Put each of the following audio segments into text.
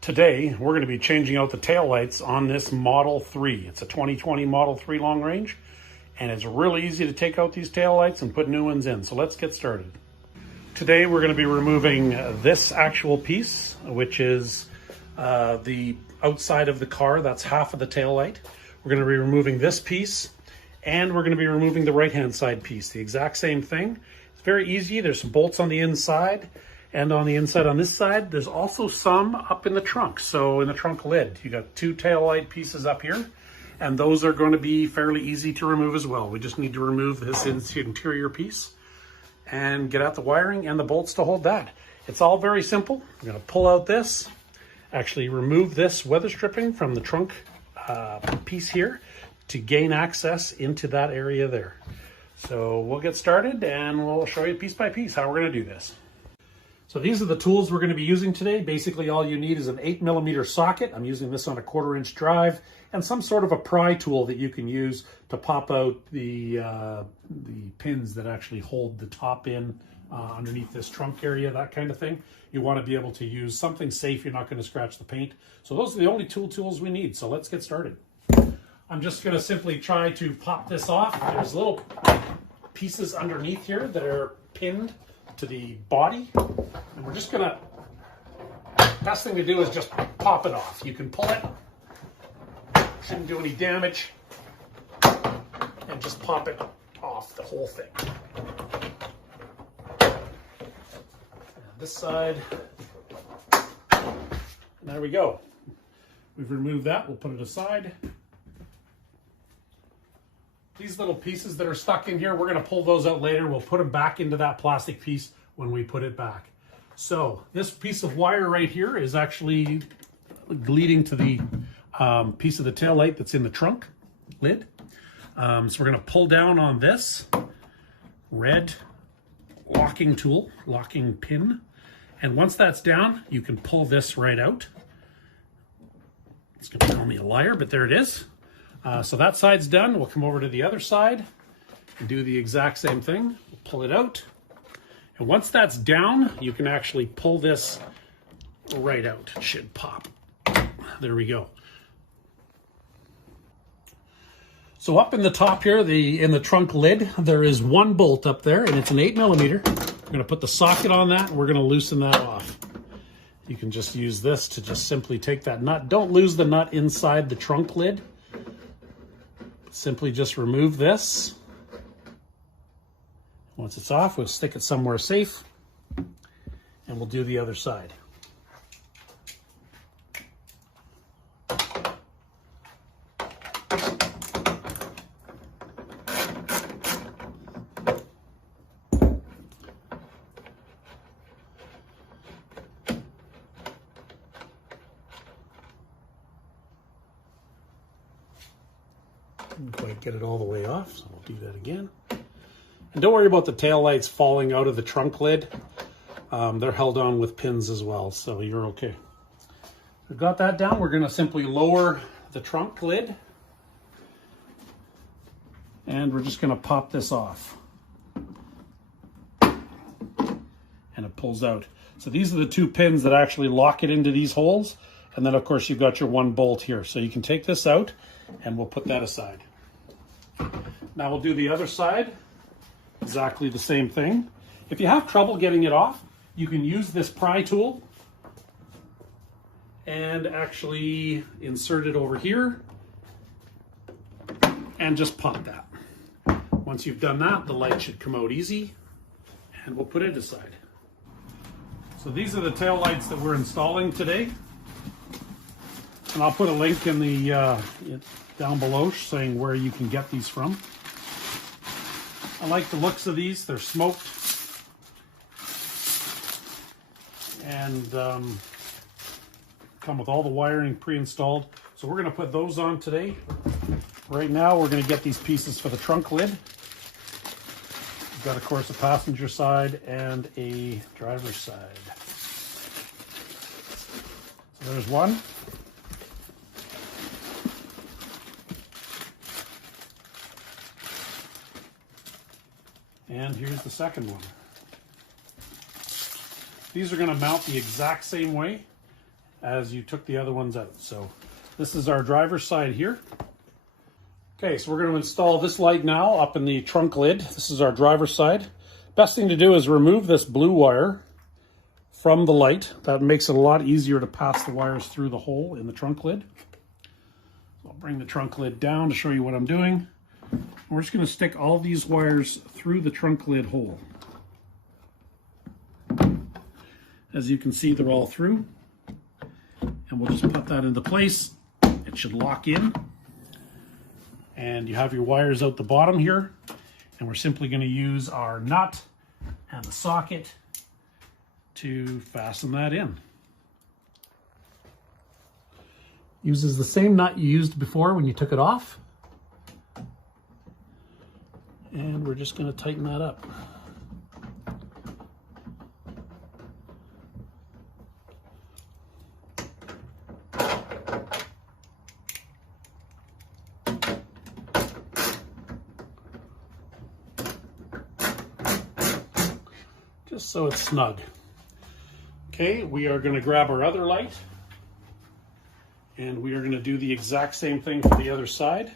Today, we're going to be changing out the taillights on this Model 3. It's a 2020 Model 3 long range, and it's really easy to take out these taillights and put new ones in. So let's get started. Today, we're going to be removing this actual piece, which is the outside of the car. That's half of the taillight. We're going to be removing this piece, and we're going to be removing the right-hand side piece. The exact same thing. It's very easy. There's some bolts on the inside. And on the inside on this side, there's also some up in the trunk. So in the trunk lid, you got two taillight pieces up here, and those are going to be fairly easy to remove as well. We just need to remove this interior piece and get out the wiring and the bolts to hold that. It's all very simple. I'm going to pull out this, actually remove this weather stripping from the trunk piece here to gain access into that area there. So we'll get started and we'll show you piece by piece how we're going to do this. So these are the tools we're going to be using today. Basically, all you need is an 8mm socket. I'm using this on a 1/4-inch drive, and some sort of a pry tool that you can use to pop out the pins that actually hold the top in underneath this trunk area, that kind of thing. You want to be able to use something safe. You're not going to scratch the paint. So those are the only tools we need. So let's get started. I'm just going to simply try to pop this off. There's little pieces underneath here that are pinned to the body, and we're just gonna, best thing to do is just pop it off. You can pull it, shouldn't do any damage, and just pop it off, the whole thing. And this side, and there we go. We've removed that, we'll put it aside. These little pieces that are stuck in here, we're going to pull those out later. We'll put them back into that plastic piece when we put it back. So this piece of wire right here is actually leading to the piece of the tail light that's in the trunk lid. So we're going to pull down on this red locking tool, locking pin. And once that's down, you can pull this right out. It's going to call me a liar, but there it is. So that side's done. We'll come over to the other side and do the exact same thing. We'll pull it out. And once that's down, you can actually pull this right out. It should pop. There we go. So up in the top here, in the trunk lid, there is one bolt up there, and it's an 8mm. We're going to put the socket on that, and we're going to loosen that off. You can just use this to just simply take that nut. Don't lose the nut inside the trunk lid. Simply just remove this. Once it's off, we'll stick it somewhere safe, and we'll do the other side. Didn't quite get it all the way off, so we'll do that again. And don't worry about the tail lights falling out of the trunk lid. They're held on with pins as well, so you're okay. We've got that down. We're going to simply lower the trunk lid, and we're just going to pop this off. And it pulls out. So these are the two pins that actually lock it into these holes. And then, of course, you've got your one bolt here. So you can take this out, and we'll put that aside. Now we'll do the other side. Exactly the same thing. If you have trouble getting it off, you can use this pry tool and actually insert it over here and just pop that. Once you've done that, the light should come out easy, and we'll put it aside. So these are the tail lights that we're installing today. And I'll put a link in the down below saying where you can get these from. I like the looks of these. They're smoked and come with all the wiring pre-installed. So we're going to put those on today. Right now we're going to get these pieces for the trunk lid. We've got, of course, a passenger side and a driver's side. So there's one. And here's the second one. These are going to mount the exact same way. as you took the other ones out. So this is our driver's side here. Okay, so we're going to install this light now up in the trunk lid. This is our driver's side. Best thing to do is remove this blue wire from the light. That makes it a lot easier to pass the wires through the hole in the trunk lid. So I'll bring the trunk lid down to show you what I'm doing. We're just going to stick all these wires through the trunk lid hole. As you can see, they're all through. And we'll just put that into place. It should lock in. And you have your wires out the bottom here. And we're simply going to use our nut and the socket to fasten that in. Uses the same nut you used before when you took it off. And we're just going to tighten that up. Just so it's snug. Okay, we are going to grab our other light and we are going to do the exact same thing for the other side.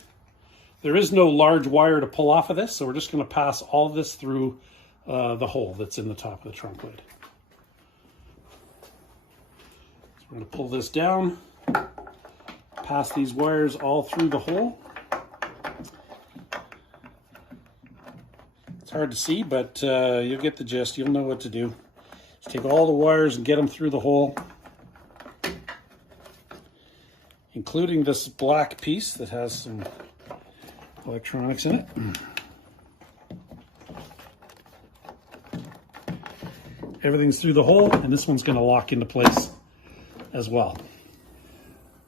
There is no large wire to pull off of this, so we're just going to pass all of this through the hole that's in the top of the trunk lid. So we're going to pull this down, pass these wires all through the hole. It's hard to see, but you'll get the gist. You'll know what to do. Just take all the wires and get them through the hole, including this black piece that has some electronics in it. Everything's through the hole, and this one's going to lock into place as well.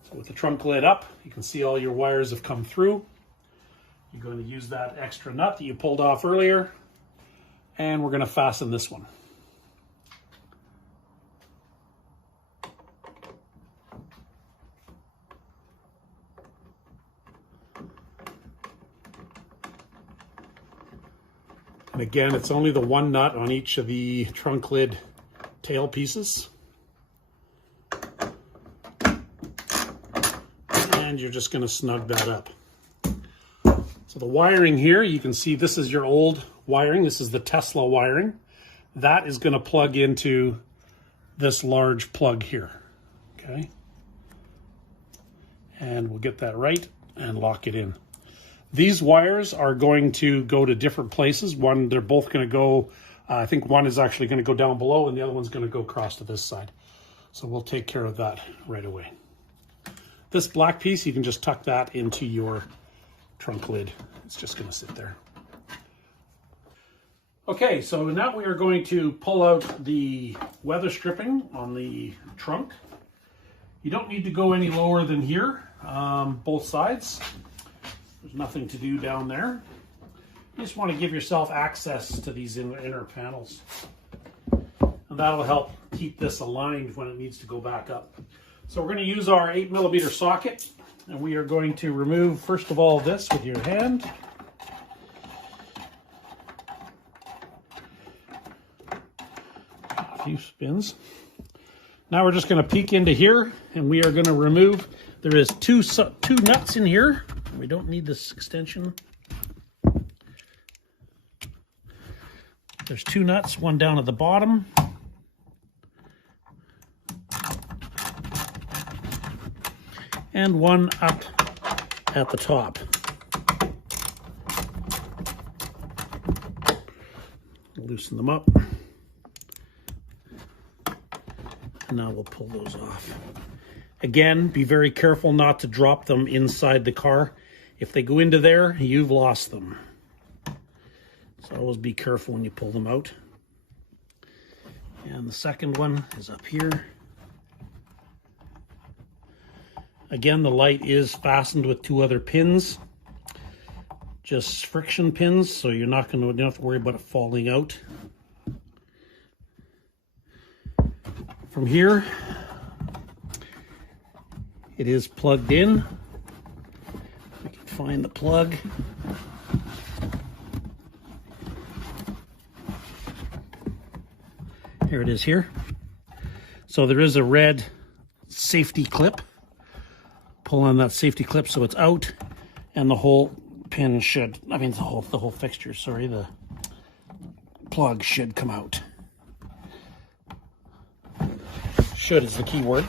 So with the trunk lid up, you can see all your wires have come through. You're going to use that extra nut that you pulled off earlier, and we're going to fasten this one. And again, it's only the one nut on each of the trunk lid tail pieces. And you're just going to snug that up. So the wiring here, you can see this is your old wiring. This is the Tesla wiring. That is going to plug into this large plug here. Okay. And we'll get that right and lock it in. These wires are going to go to different places. They're both going to go, I think one is actually going to go down below and the other one's going to go across to this side. So we'll take care of that right away. This black piece, you can just tuck that into your trunk lid. It's just going to sit there. Okay, so now we are going to pull out the weather stripping on the trunk. You don't need to go any lower than here, both sides. There's nothing to do down there. You just want to give yourself access to these inner panels. And that'll help keep this aligned when it needs to go back up. So we're going to use our 8mm socket, and we are going to remove, first of all, this with your hand. A few spins. Now we're just going to peek into here, and we are going to remove, there is two nuts in here. We don't need this extension. There's two nuts, one down at the bottom. And one up at the top. Loosen them up. And now we'll pull those off. Again, be very careful not to drop them inside the car. If they go into there, you've lost them. So always be careful when you pull them out. And the second one is up here. Again, the light is fastened with two other pins. Just friction pins, so you don't have to worry about it falling out. From here, it is plugged in. We can find the plug. Here it is here. So there is a red safety clip. Pull on that safety clip so it's out, and the whole pin should, I mean the whole fixture, sorry, the plug should come out. Should is the key word.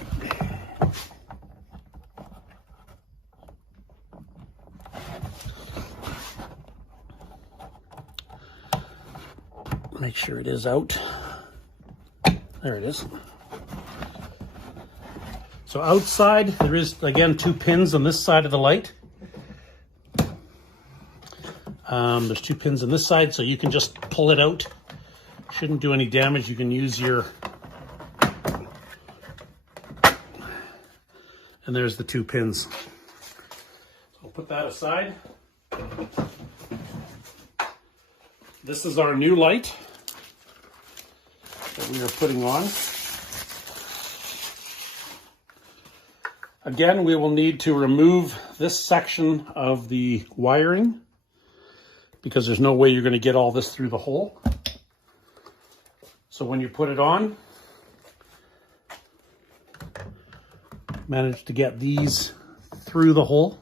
Make sure it is out. There it is. So outside, there is, again, 2 pins on this side of the light. There's 2 pins on this side, so you can just pull it out. Shouldn't do any damage. You can use your... And there's the 2 pins. So I'll put that aside. This is our new light that we are putting on. Again, we will need to remove this section of the wiring because there's no way you're going to get all this through the hole. So when you put it on, manage to get these through the hole,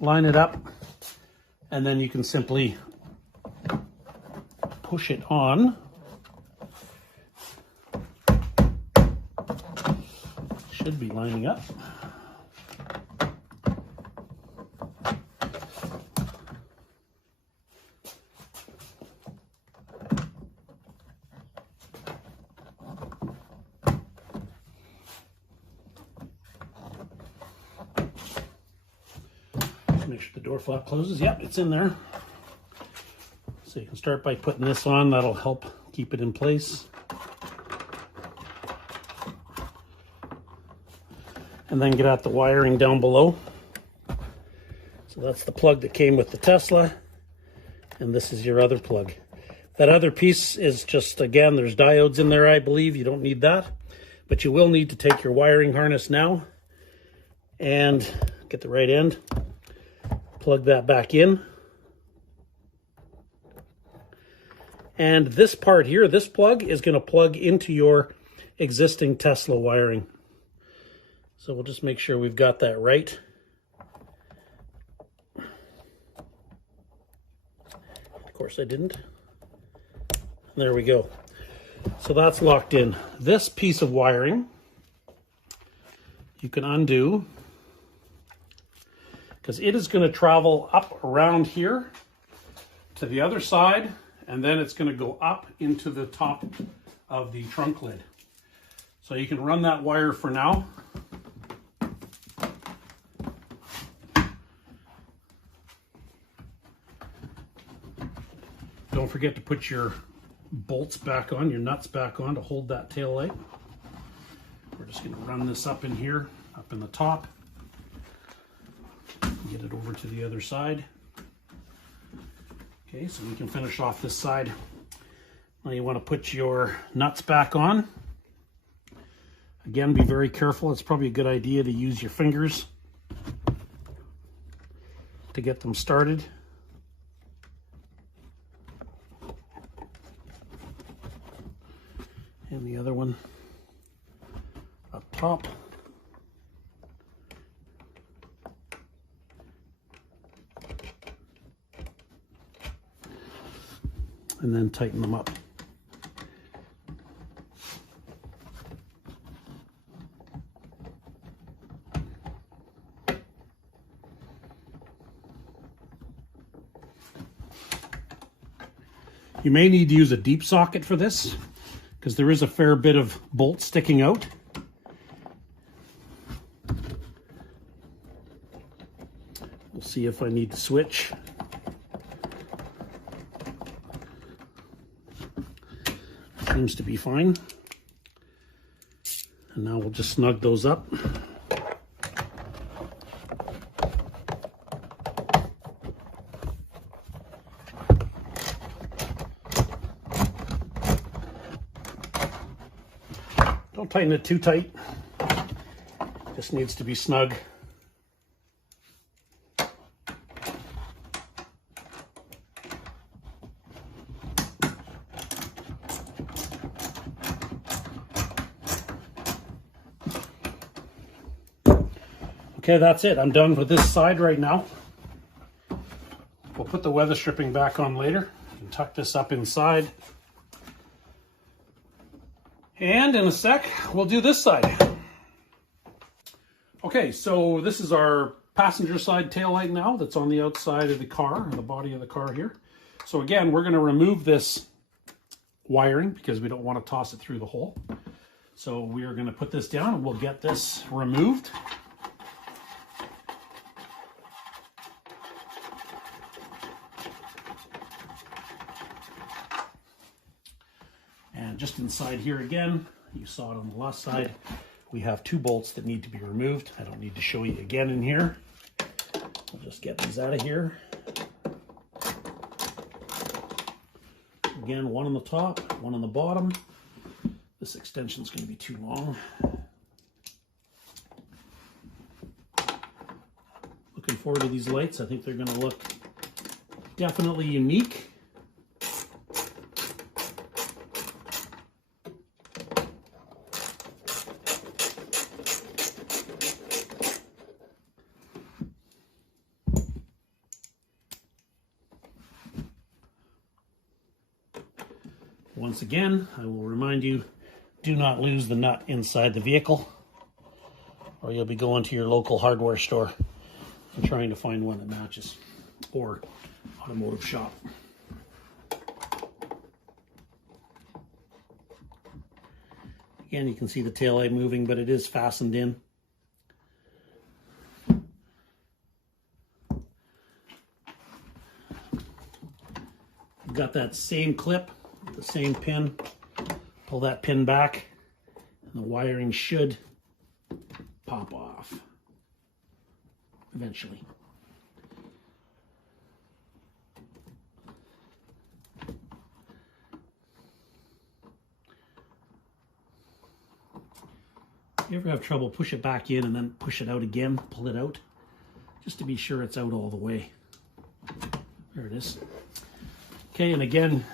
line it up, and then you can simply push it on. Should be lining up. Just make sure the door flap closes. Yep, it's in there. So you can start by putting this on. That'll help keep it in place. And then get out the wiring down below. So that's the plug that came with the Tesla, and this is your other plug. That other piece is just, again, there's diodes in there, I believe. You don't need that, but you will need to take your wiring harness now and get the right end, plug that back in. And this part here, this plug is going to plug into your existing Tesla wiring. So we'll just make sure we've got that right. Of course I didn't. There we go. So that's locked in. This piece of wiring you can undo because it is going to travel up around here to the other side, and then it's going to go up into the top of the trunk lid. So you can run that wire for now. Don't forget to put your bolts back on, your nuts back on to hold that tail light. We're just going to run this up in here, up in the top. Get it over to the other side. Okay, so we can finish off this side. Now you want to put your nuts back on. Again, be very careful. It's probably a good idea to use your fingers to get them started. And the other one up top. And then tighten them up. You may need to use a deep socket for this, because there is a fair bit of bolt sticking out. We'll see if I need to switch. Seems to be fine. And now we'll just snug those up. Don't tighten it too tight. Just needs to be snug. Okay, that's it. I'm done with this side right now. We'll put the weather stripping back on later and tuck this up inside. And in a sec, we'll do this side. Okay, so this is our passenger side taillight now that's on the outside of the car, the body of the car here. So again, we're going to remove this wiring because we don't want to toss it through the hole. So we are going to put this down and we'll get this removed. And just inside here again, you saw it on the left side, we have 2 bolts that need to be removed. I don't need to show you again in here. I'll just get these out of here. Again, one on the top, one on the bottom. This extension is going to be too long. Looking forward to these lights. I think they're going to look definitely unique. Once again, I will remind you, do not lose the nut inside the vehicle, or you'll be going to your local hardware store and trying to find one that matches, or automotive shop. Again, you can see the taillight moving, but it is fastened in. You've got that same clip, the same pin. Pull that pin back and the wiring should pop off eventually. If you ever have trouble, push it back in and then push it out again, pull it out, just to be sure it's out all the way. There it is. Okay, and again,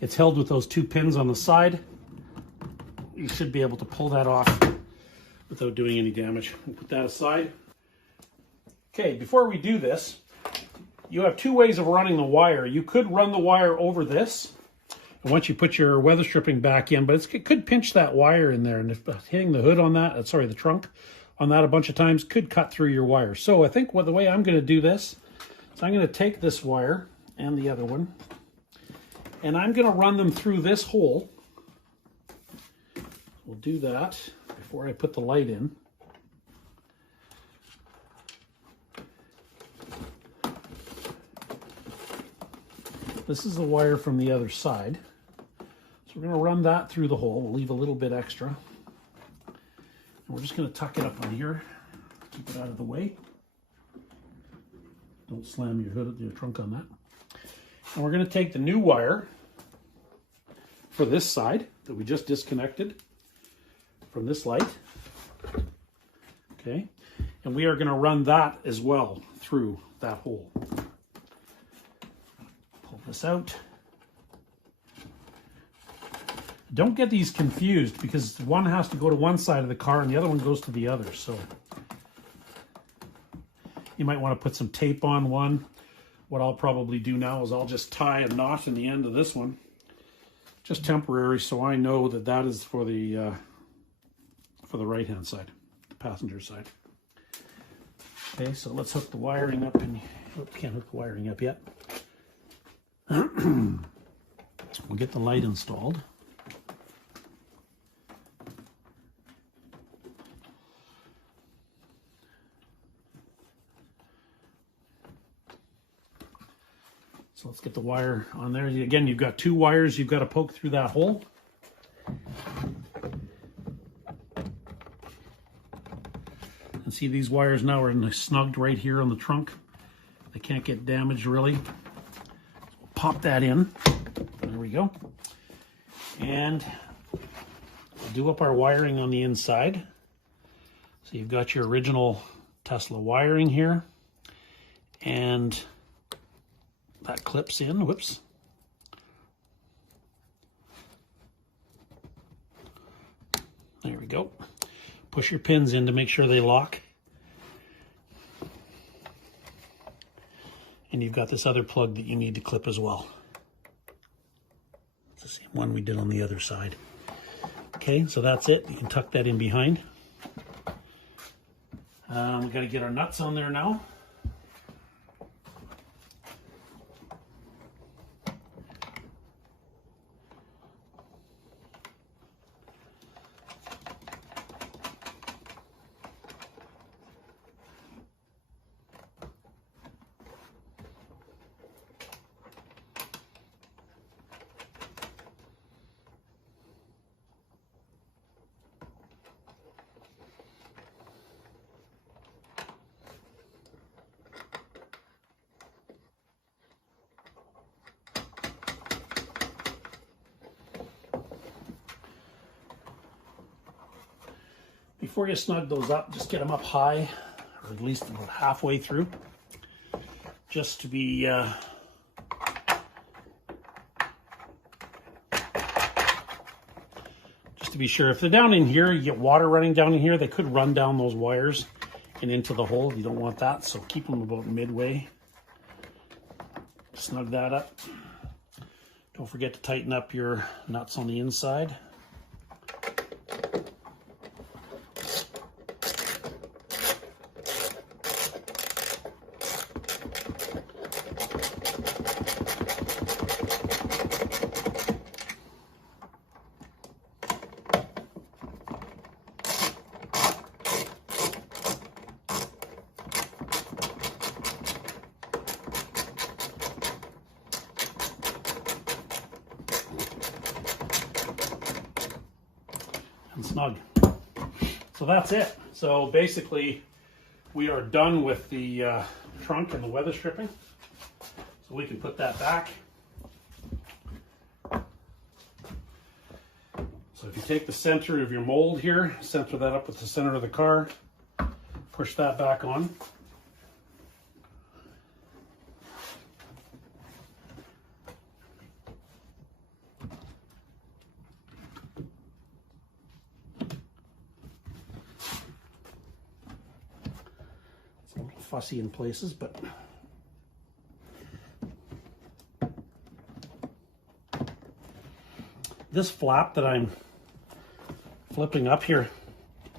it's held with those 2 pins on the side. You should be able to pull that off without doing any damage. We'll put that aside. Okay, before we do this, you have 2 ways of running the wire. You could run the wire over this, and once you put your weather stripping back in, but it could pinch that wire in there, and if hitting the hood on that, the trunk on that a bunch of times could cut through your wire. So I think the way I'm going to do this is I'm going to take this wire and the other one, and I'm going to run them through this hole. We'll do that before I put the light in. This is the wire from the other side. So we're going to run that through the hole. We'll leave a little bit extra. And we're just going to tuck it up on here. Keep it out of the way. Don't slam your trunk on that. And we're going to take the new wire for this side that we just disconnected from this light. Okay. And we are going to run that as well through that hole. Pull this out. Don't get these confused because one has to go to one side of the car and the other one goes to the other. So you might want to put some tape on one. What I'll probably do now is I'll just tie a knot in the end of this one, just temporary, so I know that that is for the right-hand side, the passenger side. Okay, so let's hook the wiring up, and can't hook the wiring up yet. We'll get the light installed. So let's get the wire on there. Again, you've got 2 wires you've got to poke through that hole. And see, these wires now are snugged right here on the trunk. They can't get damaged really. We'll pop that in. There we go. And we'll do up our wiring on the inside. So you've got your original Tesla wiring here. And that clips in, whoops. There we go. Push your pins in to make sure they lock. And you've got this other plug that you need to clip as well. It's the same one we did on the other side. Okay, so that's it. You can tuck that in behind. We've got to get our nuts on there now. Before you snug those up, just get them up high, or at least about halfway through, just to be sure. If they're down in here, you get water running down in here, they could run down those wires and into the hole. You don't want that, so keep them about midway. Snug that up. Don't forget to tighten up your nuts on the inside. And snug. So that's it. So basically we are done with the trunk and the weather stripping. So we can put that back. So if you take the center of your mold here, center that up with the center of the car, push that back on. Fussy in places, but this flap that I'm flipping up here,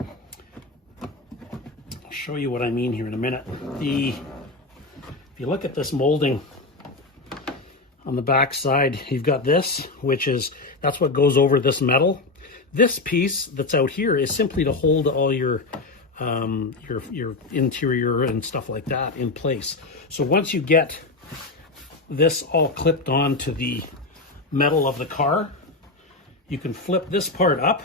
I'll show you what I mean here in a minute. If you look at this molding on the back side, you've got this, that's what goes over this metal. This piece that's out here is simply to hold all your interior and stuff like that in place. So once you get this all clipped on to the metal of the car, you can flip this part up,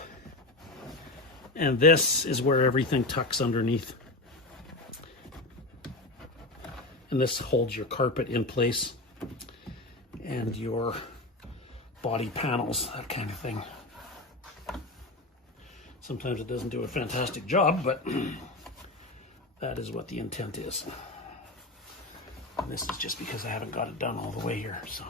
and this is where everything tucks underneath. And this holds your carpet in place and your body panels, that kind of thing. Sometimes it doesn't do a fantastic job, but that is what the intent is. And this is just because I haven't got it done all the way here, so.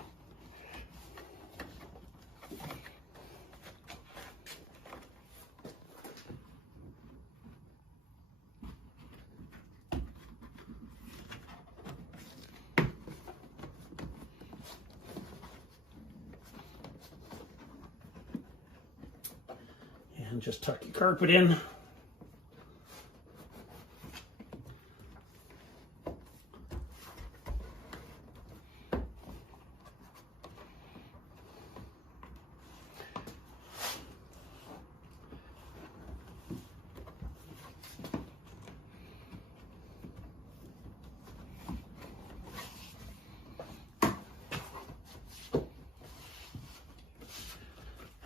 And just tuck your carpet in.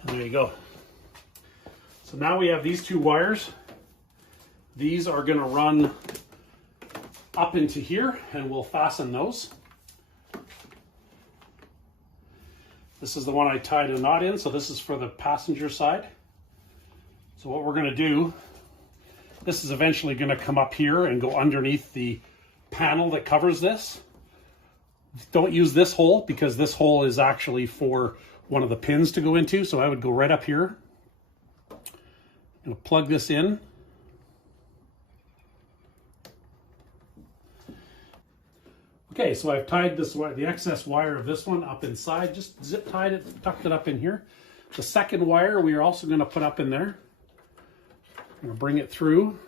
And there you go. So now we have these two wires. These are going to run up into here, and we'll fasten those. This is the one I tied a knot in, so this is for the passenger side. So what we're going to do, this is eventually going to come up here and go underneath the panel that covers this. Don't use this hole, because this hole is actually for one of the pins to go into, so I would go right up here. I'm going to plug this in. Okay, so I've tied this wire, the excess wire of this one up inside, just zip tied it, tucked it up in here. The second wire we are also going to put up in there. I'm going to bring it through.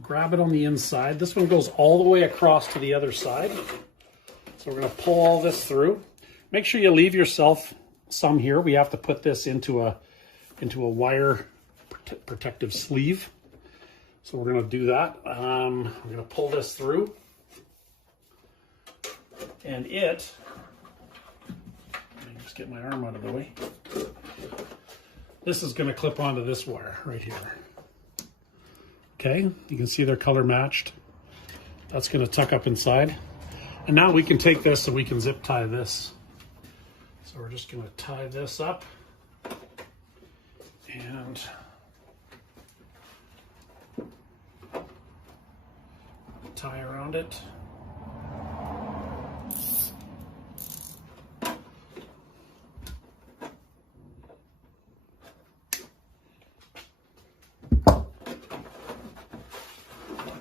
Grab it on the inside. This one goes all the way across to the other side. So we're going to pull all this through. Make sure you leave yourself some here. We have to put this into a wire protective sleeve. So we're going to do that. I'm going to pull this through. And let me just get my arm out of the way. This is going to clip onto this wire right here. Okay, you can see they're color matched. That's going to tuck up inside. And now we can take this and we can zip tie this. So we're just going to tie this up and tie around it.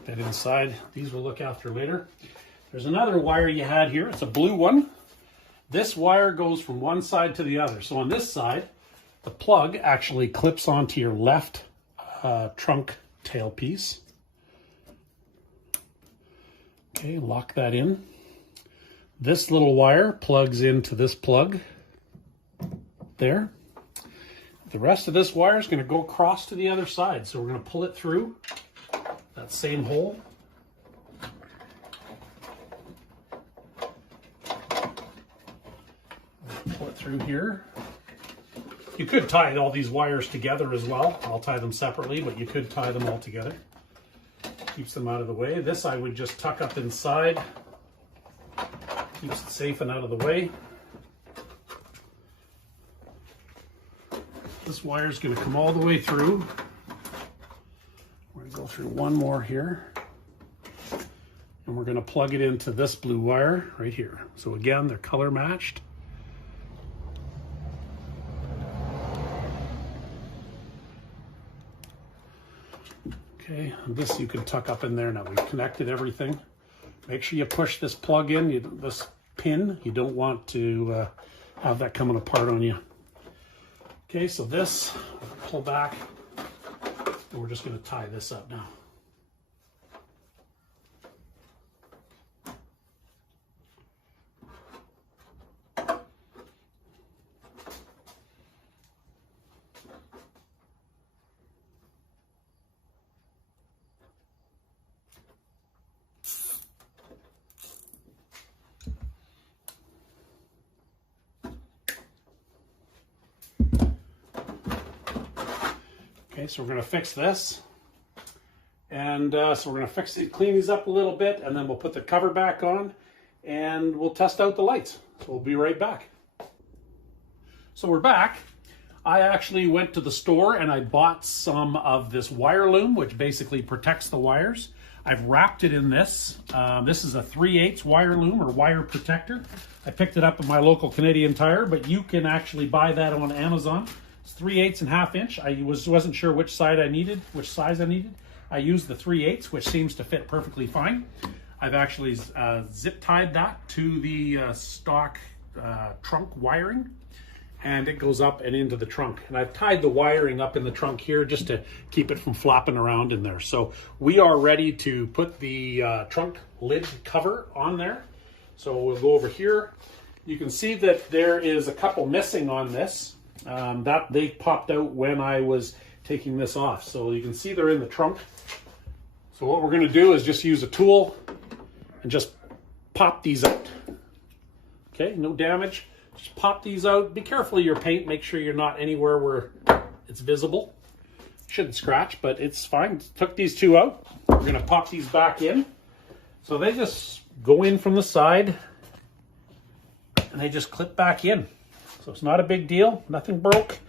That inside. These we'll look after later. There's another wire you had here. It's a blue one. This wire goes from one side to the other. So on this side, the plug actually clips onto your left trunk tailpiece. Okay, lock that in. This little wire plugs into this plug there. The rest of this wire is going to go across to the other side. So we're going to pull it through that same hole. Pull it through here. You could tie all these wires together as well. I'll tie them separately, but you could tie them all together. Keeps them out of the way. This I would just tuck up inside. Keeps it safe and out of the way. This wire is going to come all the way through. We're going to go through one more here. And we're going to plug it into this blue wire right here. So again, they're color matched. Okay, and this you can tuck up in there. Now we've connected everything. Make sure you push this plug in, this pin. You don't want to have that coming apart on you. Okay, so this, pull back, and we're just going to tie this up now. Okay, so we're going to fix this, and so we're going to clean these up a little bit, and then we'll put the cover back on, and we'll test out the lights. So we'll be right back. So we're back. I actually went to the store and I bought some of this wire loom, which basically protects the wires. I've wrapped it in this. This is a 3/8 wire loom or wire protector. I picked it up at my local Canadian Tire, but you can actually buy that on Amazon. It's 3/8 and 1/2 inch. I wasn't sure which size I needed. I used the 3/8, which seems to fit perfectly fine. I've actually zip tied that to the stock trunk wiring, and it goes up and into the trunk. And I've tied the wiring up in the trunk here just to keep it from flopping around in there. So we are ready to put the trunk lid cover on there. So we'll go over here. You can see that there is a couple missing on this. That they popped out when I was taking this off. So you can see they're in the trunk. So what we're going to do is just use a tool and just pop these out. Okay, no damage. Just pop these out. Be careful of your paint. Make sure you're not anywhere where it's visible. Shouldn't scratch, but it's fine. Took these two out. We're going to pop these back in. So they just go in from the side and they just clip back in. So it's not a big deal. Nothing broke.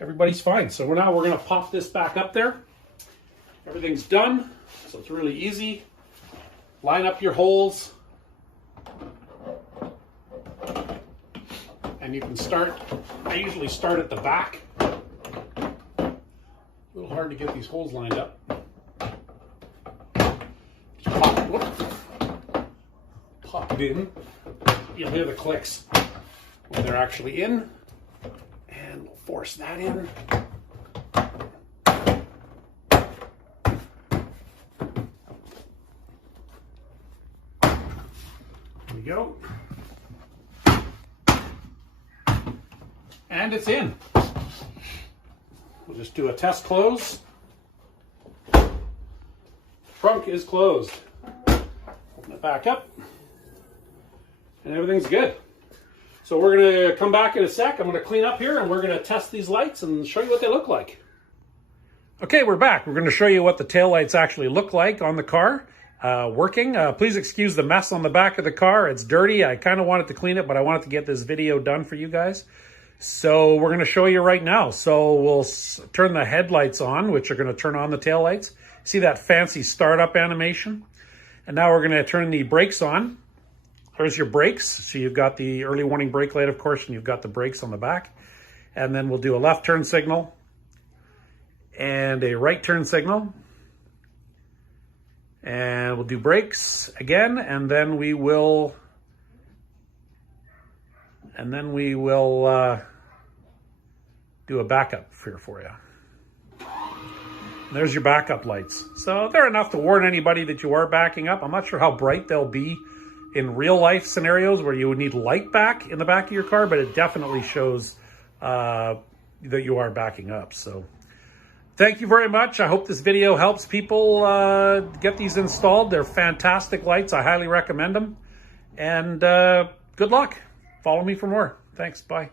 Everybody's fine. So now we're going to pop this back up there. Everything's done. So it's really easy. Line up your holes. And you can start. I usually start at the back. A little hard to get these holes lined up. Just pop, plugged in, you'll hear the clicks when they're actually in. And we'll force that in. There we go. And it's in. We'll just do a test close. Trunk is closed. Open it back up. And everything's good. So we're going to come back in a sec. I'm going to clean up here and we're going to test these lights and show you what they look like. Okay, we're back. We're going to show you what the taillights actually look like on the car. Working. Please excuse the mess on the back of the car. It's dirty. I kind of wanted to clean it, but I wanted to get this video done for you guys. So we're going to show you right now. So we'll turn the headlights on, which are going to turn on the taillights. See that fancy startup animation? And now we're going to turn the brakes on. There's your brakes. So you've got the early warning brake light, of course, and you've got the brakes on the back. And then we'll do a left turn signal and a right turn signal. And we'll do brakes again, and then we will do a backup here for you. There's your backup lights. So they're enough to warn anybody that you are backing up. I'm not sure how bright they'll be in real life scenarios where you would need light back in the back of your car, but it definitely shows that you are backing up. So thank you very much. I hope this video helps people get these installed. They're fantastic lights. I highly recommend them. And good luck. Follow me for more. Thanks. Bye.